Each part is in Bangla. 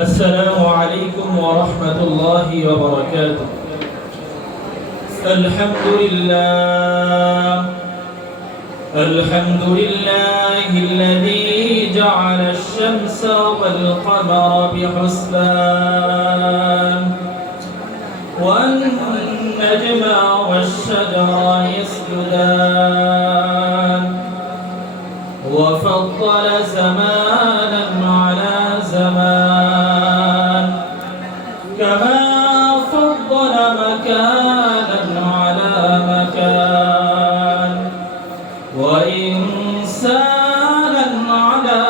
السلام عليكم ورحمة الله وبركاته. الحمد لله الذي جعل الشمس والقمر بحسبان والنجم والشجر يسجدان وفضل زمانا على زمان كما فضل مكانا على مكان وإنسانا على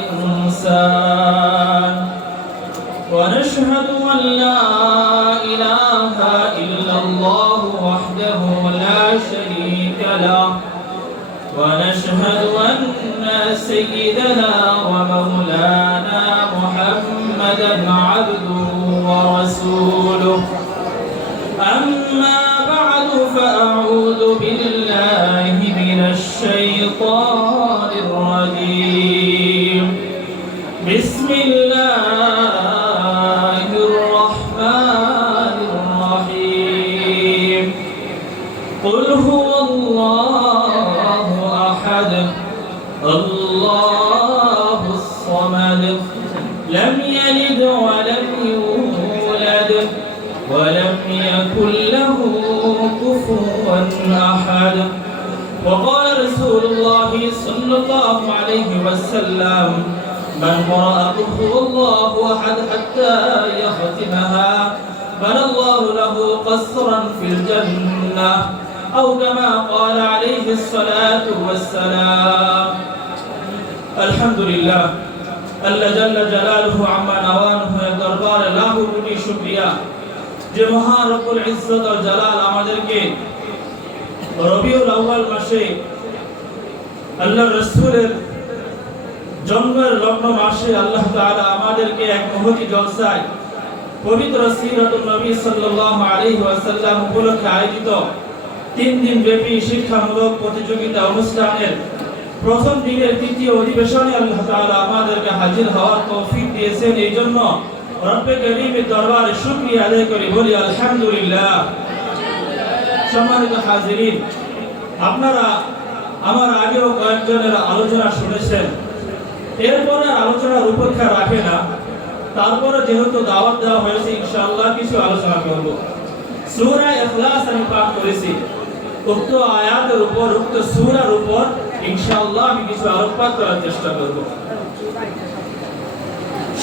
إنسان ونشهد أن لا إله إلا الله وحده لا شريك له ونشهد أن سيدنا ومولانا محمدا عبده ورسوله. أما بعد فأعوذ بالله من الشيطان الرجيم. بسم الله الرحمن الرحيم. قل هو الله أحد الله الصمد لم يلد ولم يولد ولم يكن له كفوا أحد. وقال رسول الله صلى الله عليه وسلم: من قرأ قل هو الله أحد حتى يختمها بنى الله له قصرا في الجنة أو كما قال عليه الصلاة والسلام. الحمد لله আল্লাহ জাল্লা জালালুহু আম্মা নাওয়ানুহু এর দরবারে লাখো কোটি শুকরিয়া যে মহান রব্বুল ইজ্জত ও জালাল আমাদেরকে রবিউল আউয়াল মাসে আল্লাহর রাসূলের জন্মের লগ্ন মাসে আল্লাহ তাআলা আমাদেরকে এক মহতি জলসায় পবিত্র সিরাতুন নবী সাল্লাল্লাহু আলাইহি ওয়াসাল্লাম উপলক্ষে আয়োজিত 3 দিন ব্যাপী শিক্ষামূলক প্রতিযোগিতা অনুষ্ঠানের প্রথম দিনের তৃতীয় অধিবেশনে আল্লাহ তাআলা আমাদেরকে হাজির হওয়ার তৌফিক দিয়েছেন। এই জন্য রব্বে করিমের দরবারে শুকরিয়া আদায় করি, বলি আলহামদুলিল্লাহ। সম্মানিত হাজিরিন, আপনারা আমার আগেও কয়েকজনের আলোচনা শুনেছেন, এরপরে আলোচনার উপেক্ষা রাখে না, তারপরে যেহেতু দাওয়াত দেওয়া হয়েছে ইনশাআল্লাহ কিছু আলোচনা করব। সূরা ইখলাস আমি পাঠ করেছি, উক্ত আয়াতের উপর উক্ত সূরার উপর ইনশাআল্লাহ আমি কিছু আলোকপাত করার চেষ্টা করব।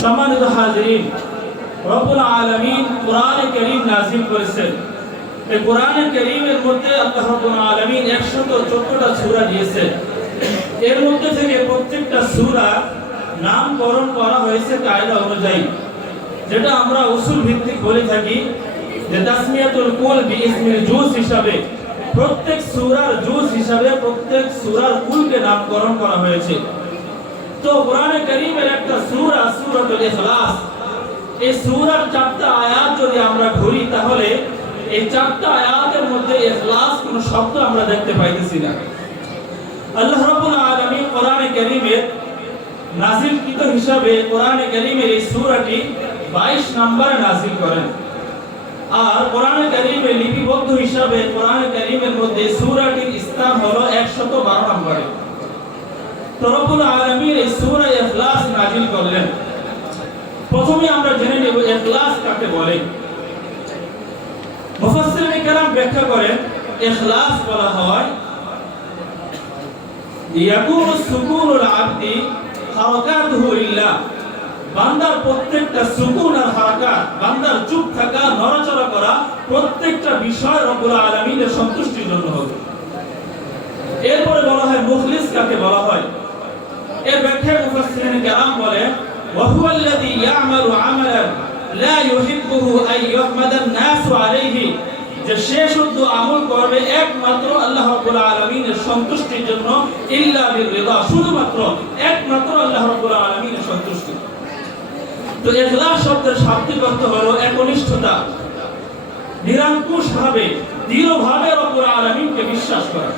সম্মানিত হাজিরিন, রব্বুল আলামিন কোরআনে কারীম নাযিল করেছেন। এই কোরআনে কারীমের মধ্যে আল্লাহ রাব্বুল আলামিন 114টা সূরা দিয়েছেন। এর মধ্যে থেকে প্রত্যেকটা সূরা নামকরণ করা হয়েছে কায়দা অনুযায়ী, যেটা আমরা উসুল ভিত্তিক বলে থাকি যে তাসমিয়াতুল কুল বিইসমিল জুজ হিসাবে প্রত্যেক সূরার জুজ হিসাবে প্রত্যেক সূরার কুলকে নামকরণ করা হয়েছে। তো কোরআনে কারীমের একটা সূরা সূরাতুল ইখলাস, এই সূরার 4টা আয়াত যদি আমরা ঘুরি তাহলে এই 4টা আয়াতের মধ্যে ইখলাস কোন শব্দ আমরা দেখতে পাইতেছি না। আল্লাহ রাব্বুল আলামিন কোরআনে কারীমের নাযিলকৃত হিসাবে কোরআনে কারীমের এই সূরাটি 22 নম্বরে নাযিল করেন। আর কোরআনে কারীমে লিপিবদ্ধ হিসাবে কোরআনে কারীমের মধ্যে সূরাটির স্থান হলো 112 নম্বরে। তো রব্বুল আলামিন এই সূরা ইখলাস নাযিল করলেন। প্রথমে আমরা জেনে নেব ইখলাস কাকে বলে। মুফাসসিরিন কেরাম ব্যাখ্যা করেন, ইখলাস বলা হয় ইয়াকুনু সুকুনুল আবদি হারাকাতুহু লিল্লাহ, বান্দার প্রত্যেকটা সুকুন আর হারাকাত, বান্দার চুপ থাকা নড়াচড়া করা প্রত্যেকটা বিষয় রব্বুল আলামিনের সন্তুষ্টির জন্য হবে। এরপরে বলা হয় মুখলিস কাকে বলা হয়। এর ব্যাখ্যায় মুফাসসিরিন কেরাম বলেন ওয়া হুয়াল্লাযী ইয়া'মালু আমালান লা ইউহিব্বুহু আন ইউহমাদান নাসু আলাইহি, যে সে শুদ্ধ আমল করবে একমাত্র আল্লাহ রাব্বুল আলামিনের সন্তুষ্টির জন্য, ইল্লা বিরিদা, শুধুমাত্র একমাত্র আল্লাহ রাব্বুল আলামিনের সন্তুষ্টি। তো ইখলাস শব্দের শাব্দিক অর্থ হলো একনিষ্ঠতা, নিরঙ্কুশভাবে দৃঢ়ভাবে রব্বুল আলামিনকে বিশ্বাস করা।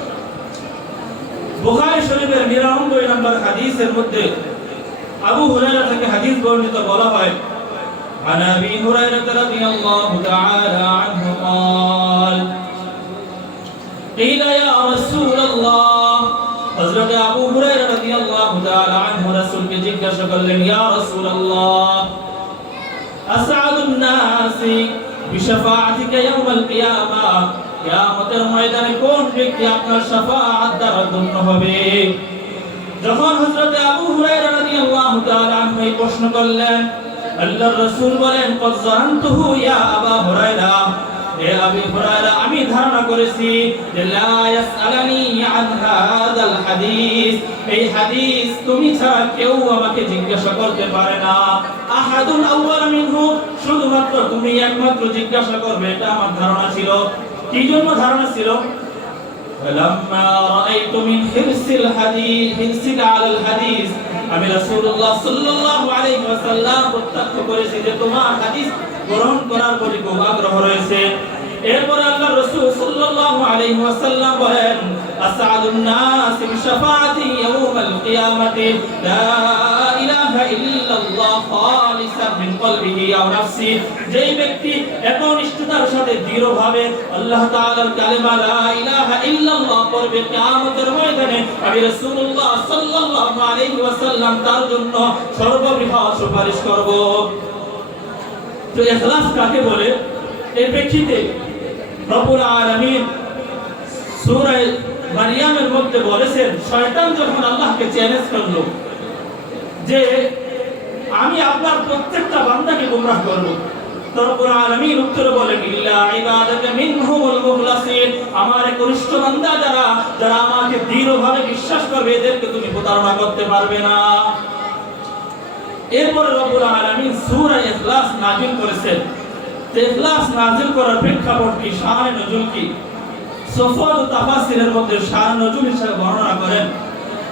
বুখারী শরীফের 99 নম্বর হাদিসের মধ্যে আবু হুরায়রা থেকে হাদিস বর্ণিত বলা হয় عن أبي هريرة رضي الله تعالى عنه قال قيل يا رسول الله حضرت أبو هريرة رضي الله تعالى عنه رسول کے জিজ্ঞাসা করলেন ইয়া রাসূলুল্লাহ أسعد الناس بشفاعتك يوم القيامة কিয়ামতের ময়দানে কোন ব্যক্তি আপনার শাফাআত দ্বারা ধন্য হবে যখন হযরত আবু হুরায়রা রাদিয়াল্লাহু তাআলা আনহু এই প্রশ্ন করলেন আল্লাহর রাসূল বলেন কদ জানতুহু ইয়া আবু হুরায়রা হে আবু হুরায়রা আমি ধারণা করেছি যে লা ইয়াসআলানি আন হাযাল হাদিস এই হাদিস তুমি ছাড়া কেউ আমাকে জিজ্ঞাসা করতে পারে না আহাদুন আউয়াল মিনহু শুধুমাত্র তুমি একমাত্র জিজ্ঞাসা করবে এটা আমার ধারণা ছিল কি জন্য ধারণা ছিল فلما رأيت من حرص الحديث حرصك على الحديث আমি রাসূলুল্লাহ সাল্লাল্লাহু আলাইহি ওয়াসাল্লাম প্রত্যক্ষ করেছি যে তোমার হাদিস গ্রহণ করার প্রতি খুব আগ্রহ রয়েছে এরপর আল্লাহর রাসূল সাল্লাল্লাহু আলাইহি ওয়াসাল্লাম বলেন আসআদুন নাস বিশাফাআতি ইয়াউমাল কিয়ামাতি লা ইলাহা ইল্লাল্লাহ খালিসান মিন কলবিহি আও নাফসি যেই ব্যক্তি একনিষ্ঠতার সাথে দৃঢ়ভাবে আল্লাহ তাআলার কালেমা লা ইলাহা ইল্লাল্লাহ পড়বে কিয়ামতের ময়দানে আমি রাসূলুল্লাহ সাল্লাল্লাহু আলাইহি ওয়াসাল্লাম তার জন্য সর্ববৃহৎ সুপারিশ করব তো ইখলাস কাকে বলে এর প্রেক্ষিতে রব্বুল আলামিন সূরা মারইয়ামের মধ্যে বলেছেন শয়তান যখন আল্লাহকে চ্যালেঞ্জ করলো যে আমি আপনার প্রত্যেকটা বান্দাকে গোমরাহ করব তো রব্বুল আলামিন উত্তরে বলেন ইল্লা ইবাদাকা মিনহুমুল মুখলাসিন আমার একনিষ্ঠ বান্দা যারা আমাকে দৃঢ়ভাবে বিশ্বাস করবে এদেরকে তুমি প্রতারণা করতে পারবে না এরপর রব্বুল আলামিন সূরা ইখলাস নাযিল করেছেন ইখলাস নাযিল করার প্রেক্ষাপট কি শানে নজুল কি সফর তাফসীরের মধ্যে শান নজুল হিসেবে বর্ণনা করেন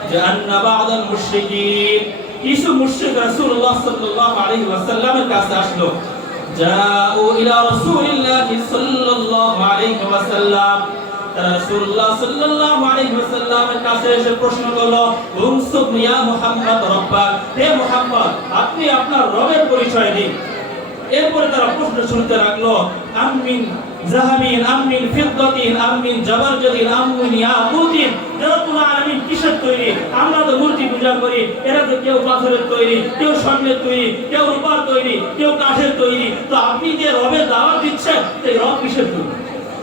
যে আন্না বা'দাল মুশরিকিন কিছু মুশরিক রাসূলুল্লাহ সাল্লাল্লাহু আলাইহি ওয়াসাল্লামের কাছে আসলো জাউ ইলা রাসূলিল্লাহ সাল্লাল্লাহু আলাইহি ওয়াসাল্লাম তারা রাসূলুল্লাহ সাল্লাল্লাহু আলাইহি ওয়াসাল্লামের কাছে এসে প্রশ্ন করলো উনসুব ইয়া মুহাম্মদ রাব্বা হে মুহাম্মদ আপনি আপনার রবের পরিচয় দিন এরপরে তারা প্রশ্ন শুনতে লাগলো আমিন জাহাবিন আমিন ফিদ্দাতিন আমিন জাবারজাদিন আমিন ইয়াকুতিন রব্বুল আলামিন কিসের তৈরি আমরা তো মূর্তি পূজা করি এরা তো কেউ পাথরের তৈরি কেউ স্বর্ণের তৈরি কেউ রূপার তৈরি কেউ কাঠের তৈরি তো আপনি যে রবের দাওয়াত দিচ্ছেন এই রব কিসের তৈরি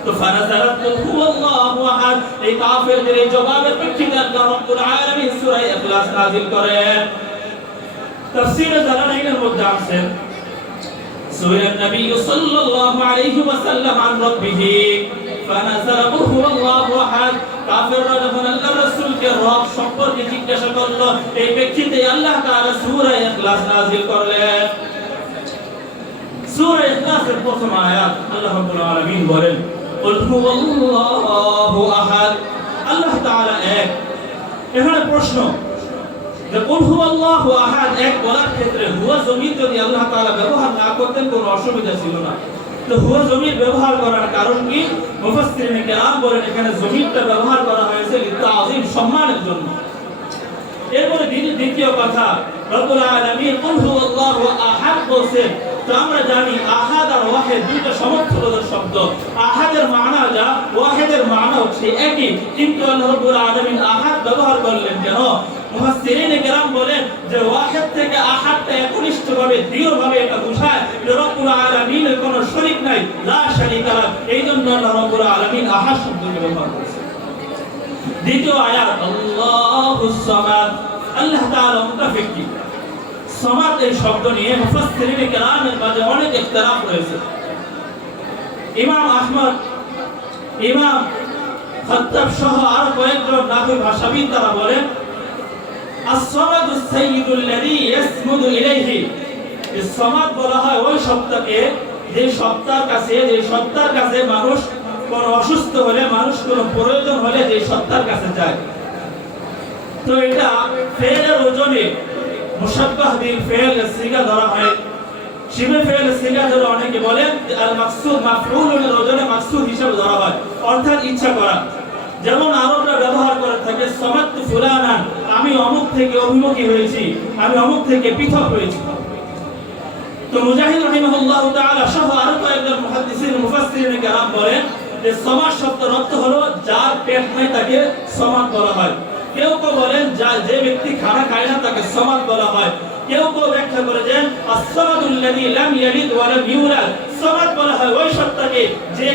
তো ফানাজারাত হুয়াল্লাহু আহাদ এই কাফেরদের এই জবাবের প্রেক্ষিতে আল্লাহ রব্বুল আলামিন সূরা ইখলাস নাযিল করেন তাফসীরে জালালাইনের মধ্যে আছে سئل النبي صلى الله عليه وسلم عن ربه فنزل قل هو الله احد কাফেররা যখন আল্লাহর রাসূলকে রব সম্পর্কে জিজ্ঞাসা করলো এই প্রেক্ষিতে আল্লাহ তাআলা সূরা ইখলাস নাযিল করলেন সূরা ইখলাসের প্রথম আয়াত আল্লাহ রাব্বুল আলামিন বলেন কুল হুয়াল্লাহু আহাদ আল্লাহ তাআলা এক এখানে প্রশ্ন যে কুল হুয়াল্লাহু আহাদ এক বলার ক্ষেত্রে হুয়া জমির যদি আল্লাহ তাআলা ব্যবহার না করতেন কোনো অসুবিধা ছিল না তো হুয়া জমির ব্যবহার করার কারণ কি মুফাসসিরিনে কেরাম বলেন এখানে জমিরটা ব্যবহার করা হয়েছে লিতাযীম সম্মানের জন্য এরপরে দ্বিতীয় কথা রব্বুল আলামিন কুল হুয়াল্লাহু আহাদ বলছেন তো আমরা জানি আহাদ আর ওয়াহিদ দুইটা সমর্থবোধক শব্দ আহাদের মানা যা ওয়াহিদের মানা হচ্ছে একই কিন্তু আল্লাহ রাব্বুল আলামিন আহাদ ব্যবহার করলেন কেন মুফাসসিরিনে কেরাম বলেন যে ওয়াহিদ থেকে আহাদটা একনিষ্ঠভাবে দৃঢ়ভাবে এটা বোঝায় যে রব্বুল আলামিনের কোনো শরীক নাই লা শারীকা লাহ এইজন্য আল্লাহ রাব্বুল আলামিন আহাদ শব্দকে ব্যবহার করেছেন দ্বিতীয় আয়াত আল্লাহুস সামাদ আল্লাহ তাআলা মুতাফাক্কি সামাদ এই শব্দ নিয়ে মুফাসসিরিনে কেরামের মাঝে অনেক ইখতিলাফ রয়েছে ইমাম আহমদ ইমাম খাত্তাব সহ আর কয়েকজন নাহবী ভাষাবিদ তারা বলেন as-samadus sayyidul ladhi yasmudu ilayhi as-samad বলা হয় ওই শব্দকে যে সত্তার কাছে মানুষ কোন অসুস্থ হলে মানুষ কোন প্রয়োজন হলে যে সত্তার কাছে যায় তো এটা ফেলের ওজনে মুশাব্বাহ বিল ফেল সিগা ধরা হয় শিবে ফেল সিগা ধরে অনেকে বলেন আল মাকসুদ মাফউলুল ওজনে মাকসুদ হিসাবে ধরা হয় অর্থাৎ ইচ্ছা করা যেমন আরবরা ব্যবহার করে থাকে সামাতু ফুলানান আমি অমুক থেকে অভিমুখী হয়েছি আমি অমুক থেকে পৃথক হয়েছি তো মুজাহিদ রাহিমাহুল্লাহ তাআলা সহ আরো কয়েকজন মুহাদ্দিসিন মুফাসসিরিন কেরাম বলেন যে সমাদ শব্দের অর্থ হলো যার পেট নাই তাকে সমাদ বলা হয়। কেউ কেউ বলেন যে ব্যক্তি খানা খায় না তাকে সমাদ বলা হয়। কেউ কেউ ব্যাখ্যা করেছেন as-সামাদুল্লাযী লাম ইয়ালিদ ওয়া লাম ইউলাদ, সমাদ বলা হয় ওই সত্তাকে যে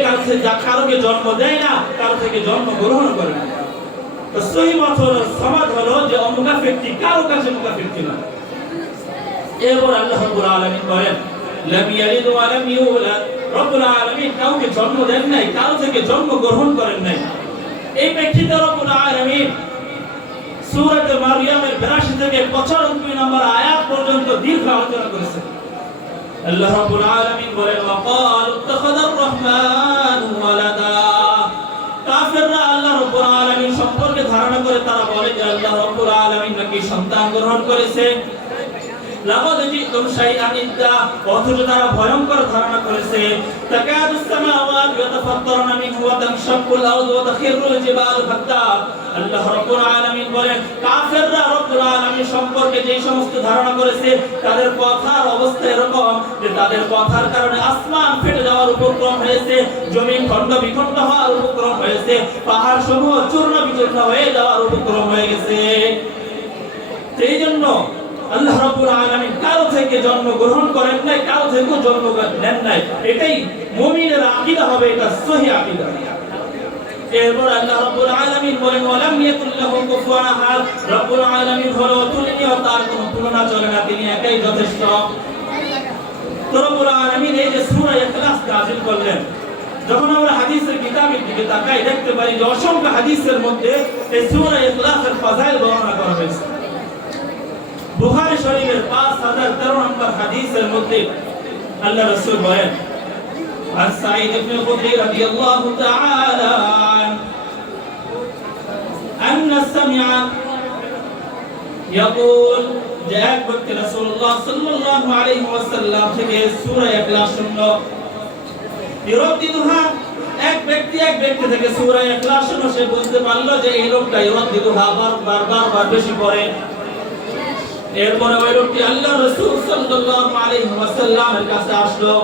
কারোকে জন্ম দেয় না, কারো থেকে জন্ম গ্রহণ করে না। তো সহিহ মত হলো সমাদ হলো যে অমুকা ব্যক্তি কারো কাছে মুকা ব্যক্তি না। এরপর আল্লাহ রাব্বুল আলামিন বলেন লাম ইয়ালিদ ওয়া লাম ইউলাদ, রব্বুল আলামিন কাউকে জন্ম দেন নাই, কারো থেকে জন্ম গ্রহণ করেন নাই। এই প্রেক্ষিতে রব্বুল আলামিন সূরা মারইয়ামের 82 থেকে 95 নম্বর আয়াত পর্যন্ত দীর্ঘ আলোচনা করেছেন। আল্লাহ রাব্বুল আলামিন বলেন ওয়াকালু ইত্তাখাযার রহমানু ওয়ালাদা, কাফিররা আল্লাহ রাব্বুল আলামিন সম্পর্কে ধারণা করে তারা বলে যে আল্লাহ রাব্বুল আলামিন নাকি সন্তান গ্রহণ করেছে। লাকাদ জিতুম শাইআন ইদ্দা, অথচ তারা ভয়ঙ্কর ধারণা করেছে। তাকাদুস সামাওয়াতু ইয়াতাফাত্তারনা মিনহু ওয়া তানশাক্কুল আরদু ওয়া তাখিরুল জিবালু হাত্তা, আল্লাহ রাব্বুল আলামিন বলেন কাফিররা রব্বুল আলামিন সম্পর্কে যে সমস্ত ধারণা করেছে তাদের কথার অবস্থা এরকম যে তাদের কথার কারণে আসমান ফেটে যাওয়ার উপক্রম হয়েছে, জমিন খণ্ড বিখণ্ড হওয়ার উপক্রম হয়েছে, পাহাড় সমূহ চূর্ণ বিচূর্ণ হয়ে যাওয়ার উপক্রম হয়ে গেছে। সেই জন্য আল্লাহ রাব্বুল আলামিন কারো থেকে জন্ম গ্রহণ করেন নাই, কারো থেকে জন্ম নেন নাই। এটাই মুমিনের আকীদা হবে, এটা সহিহ আকীদা। এরপর আল্লাহ রাব্বুল আলামিন বলেন ওয়ালাম ইয়াকুল লাহু কুফুয়ান আহাদ, রাব্বুল আলামিন হলো তুলনীয়, তার কোনো তুলনা চলে না, তিনি একাই যথেষ্ট। তো রাব্বুল আলামিন এই যে সূরা ইখলাস নাযিল করলেন, যখন আমরা হাদিসের কিতাবের দিকে তাকাই দেখতে পারি যে অসংখ্য হাদিসের মধ্যে এই সূরা ইখলাসের ফাজাইল বর্ণনা করা হয়েছে। বুখারী শরীফের 5013 নম্বর হাদিসের মধ্যে আল্লাহ রাসূল বলেন عن سعيد بن الخدري رضي الله تعالى عنه أن سمع يقول جاء وقت رسول الله صلى الله عليه وسلم থেকে সূরা ইখলাস শুনলো, ইরদিদুহা এক ব্যক্তি থেকে সূরা ইখলাস শুনে সে বুঝতে পারলো যে এই লোকটা ইরদিদুহা বারবার বেশি পড়ে। এরপরে ওই লোকটি আল্লাহর রাসূল সাল্লাল্লাহু আলাইহি ওয়াসাল্লামের কাছে আসলো,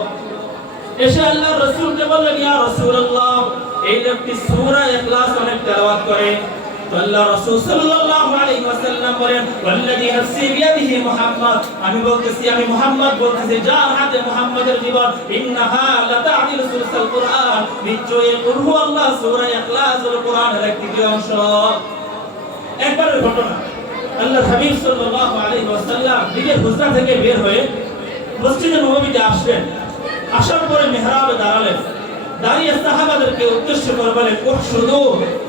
এসে আল্লাহর রাসূলকে বললেন ইয়া রাসূলুল্লাহ এই লোকটি সূরা ইখলাস অনেক তেলাওয়াত করে। তো আল্লাহর রাসূল সাল্লাল্লাহু আলাইহি ওয়াসাল্লাম বলেন ওয়াল্লাযী নাফসি বিয়াদিহি মুহাম্মদ, আমি মুহাম্মদ বলতেছি যার হাতে মুহাম্মদের জীবন, ইন্নাহা লাতা'দিলু সুলসাল কুরআন, নিশ্চয়ই কুল হুয়াল্লাহু সূরা ইখলাস হলো কুরআনের একটি অংশ। একবারের ঘটনা, আল্লাহর হাবিব সাল্লাল্লাহু আলাইহি ওয়াসাল্লাম নিজের হুজরা থেকে বের হয়ে মসজিদে নববীতে আসলেন। আসার পরে মিহরাবে দাঁড়ালেন, দাঁড়িয়ে সাহাবাদেরকে উদ্দেশ্য করে বলেন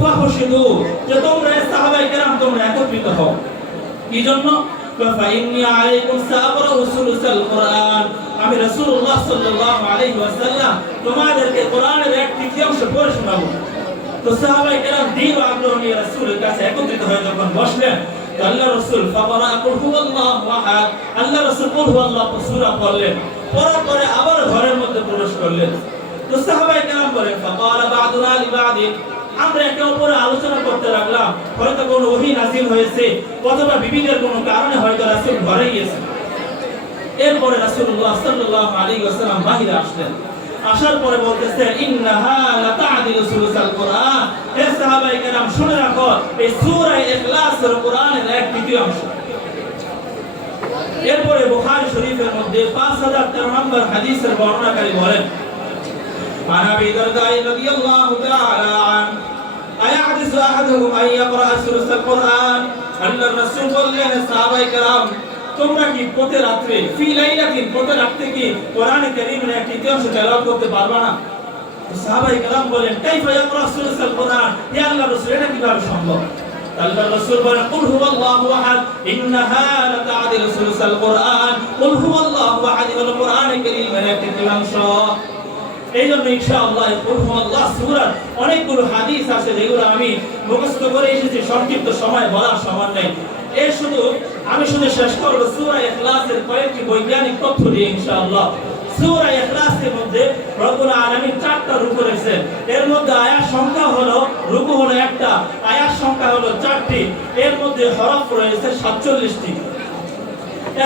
ফাহশুদু, যে তোমরা সাহাবায়ে কেরাম তোমরা একত্রিত হও। কি জন্য? ফাইন্নী আলাইকুম সাবরা সুলুসাল কুরআন, আমি রাসূলুল্লাহ সাল্লাল্লাহু আলাইহি ওয়াসাল্লাম তোমাদেরকে কোরআনের এক তৃতীয়াংশ পড়ে শোনাবো। তো সাহাবায়ে কেরাম দীন ও আগ্রহ নিয়ে রাসূলের কাছে একত্রিত হয়ে যখন বসলেন, আল্লাহ রাসূল ফাকরা কুল হুয়াল্লাহু আহাদ, আল্লাহ রাসূল কুল হুয়াল্লাহু সূরা পড়লেন, পড়ার পরে আবার ঘরের মধ্যে প্রবেশ করলেন। তো সাহাবায়ে কেরাম বলেন ফাকালা বা'দুনা লিবা'দিন, আমরা একে অপরের আলোচনা করতে লাগলাম, হয়তো কোনো ওহী নাযিল হয়েছে অথবা বিবিদের কোনো কারণে হয়তো রাসূল ঘরে গিয়েছেন। এরপরে রাসূলুল্লাহ সাল্লাল্লাহু আলাইহি ওয়াসাল্লাম বাহিরে আসলেন, আসার পরে বলতেছেন ইন্নাহা লাতা'দিলু সুলুসাল কুরআন, হে সাহাবায়ে কেরাম শুনে রাখো এই সূরা ইখলাসের কুরআনের এক তৃতীয়াংশ। এরপরে বুখারী শরীফের মধ্যে 5013 নম্বর হাদিসের বর্ণনাকারী বলেন عن أبي الدرداء رضي الله تعالى عنه أيحدث أحدكم أن يقرأ ثلث القرآن, আল্লাহর রাসূল বললেন সাহাবায়ে কেরাম তোমরা কি প্রতি রাতে ফি লাইলাতিন প্রতি রাতে কি কোরআন কারীমের এক তৃতীয়াংশ তেলাওয়াত করতে পারবা না? সাহাবায়ে কেরাম বলেন কাইফা ইয়াকরা সুলুসাল কুরআন, ইয়া আল্লাহর রাসূল এটা কিভাবে সম্ভব? আল্লাহর রাসূল বলেন কুল হুয়াল্লাহু আহাদ, ইন্নাহা লাতা'দিলু সুলুসাল কুরআন, কুল হুয়াল্লাহু আহাদ হলো কোরআন কারীমের এক তৃতীয়াংশ। এই জন্য ইনশাআল্লাহ কুল হুয়াল্লাহ সূরার অনেকগুলো হাদিস আছে যেগুলো আমি মুখস্থ করে এসেছি, সংক্ষিপ্ত সময় বলার সময় নেই। আমি শুধু শেষ করব সূরা ইখলাসের কয়েকটি বৈজ্ঞানিক তথ্য দিয়ে ইনশাআল্লাহ। সূরা ইখলাসের মধ্যে রব্বুল আলামিন 4টা রুকু রয়েছে, এর মধ্যে আয়াত সংখ্যা হলো রুকু হলো একটা, আয়াত সংখ্যা হলো 4টি, এর মধ্যে হরফ রয়েছে 47টি।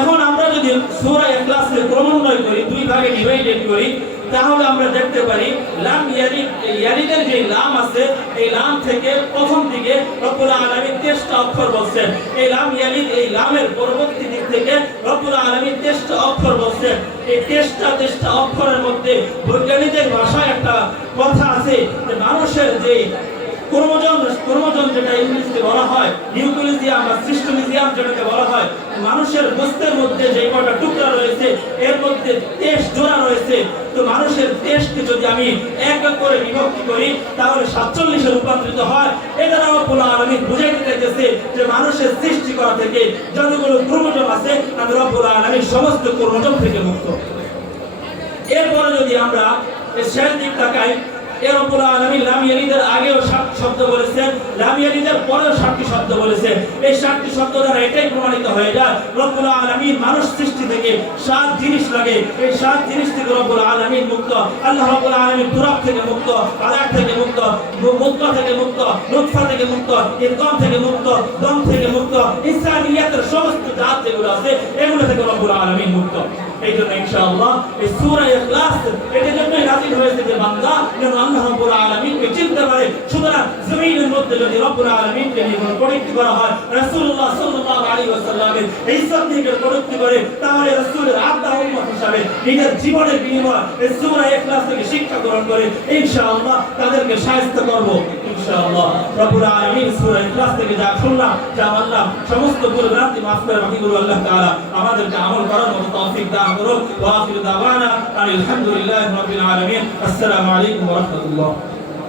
এখন আমরা যদি সূরা ইখলাসের ক্রমান্বয় করি ভাগে ডিভাইডেড করি তাহলে আমরা দেখতে পারি লাম ইয়ালিদ, ইয়ালিদের যে লাম আছে এই লাম থেকে প্রথম দিকে রব্বুল আলামিন 23টা অক্ষর বলছেন। এই লাম ইয়ালিদ, এই লামের পরবর্তী দিক থেকে রব্বুল আলামিন 23টা অক্ষর বলছেন। এই 23টা অক্ষরের মধ্যে বৈজ্ঞানিকদের ভাষায় একটা কথা আছে যে মানুষের যে ক্রোমোজোম যেটা ইংরেজিতে বলা হয় নিউক্লিয়াস বা সিস্টোমিজিয়াম যেটাকে বলা হয়, মানুষের গোস্তের মধ্যে যে কয়টা টুকরা রয়েছে এর মধ্যে 23 জোড়া রয়েছে। তো মানুষের 23কে যদি আমি এক এক করে বিভক্তি করি তাহলে 47 এ রূপান্তরিত হয়। এটা রব্বুল আলামিন বুঝাইতে চাইতেছে যে মানুষের সৃষ্টি করা থেকে যতগুলো ক্রোমোজোম আছে আমি রব্বুল আলামিন সমস্ত ক্রোমোজোম থেকে মুক্ত। এরপরে যদি আমরা এর শেষ দিক তাকাই, রব্বুল আলামিন লাম ইয়ালিদের আগেও 7 শব্দ বলেছেন, লাম ইয়ালিদের পরেও 7টি শব্দ বলেছেন। এই 7টি শব্দ দ্বারা এটাই প্রমাণিত হয়ে যায় রব্বুল আলামিন মানুষ সৃষ্টি থেকে 7 জিনিস লাগে, এই 7 জিনিস থেকে রব্বুল আলামিন মুক্ত। আল্লাহ রব্বুল আলামিন তুরাব থেকে মুক্ত, আলাক থেকে মুক্ত, মুদ্গা থেকে মুক্ত, লুতফা থেকে মুক্ত, ইদগাম থেকে মুক্ত, দম থেকে মুক্ত, ইনসানিয়াতের সমস্ত জাত যেগুলো আছে এগুলো থেকে রব্বুল আলামিন মুক্ত। এই জন্য ইনশাআল্লাহ এই সূরা ইখলাস এটার জন্যই নাযিল হয়েছে যে বান্দা যেন আল্লাহ রাব্বুল আলামিনকে চিনতে পারে। সুতরাং জমিনের মধ্যে যদি রব্বুল আলামিনকে নিয়ে কটূক্তি করা হয়, রাসূলুল্লাহ সাল্লাল্লাহু আলাইহি ওয়াসাল্লামের ইজ্জত নিয়ে কটূক্তি করে, তাহলে রাসূলের আব্দা উম্মত হিসাবে নিজের জীবনের বিনিময়ে এই সূরা ইখলাস থেকে শিক্ষা গ্রহণ করে ইনশাআল্লাহ তাদেরকে শায়েস্তা করব ইনশাআল্লাহ। রব্বুল আলামিন সূরা ইখলাস থেকে যা শুনলাম যা মানলাম সমস্ত ভুল ভ্রান্তি মাফ করে রাখিবুল আল্লাহ তাআলা আমাদেরকে আমল করার মতো তৌফিক দান করুন। ওয়া আখিরু দাওয়ানা আলহামদুলিল্লাহি রাব্বিল আলামিন। আসসালামু আলাইকুম ওয়া রাহমাতুল্লাহ।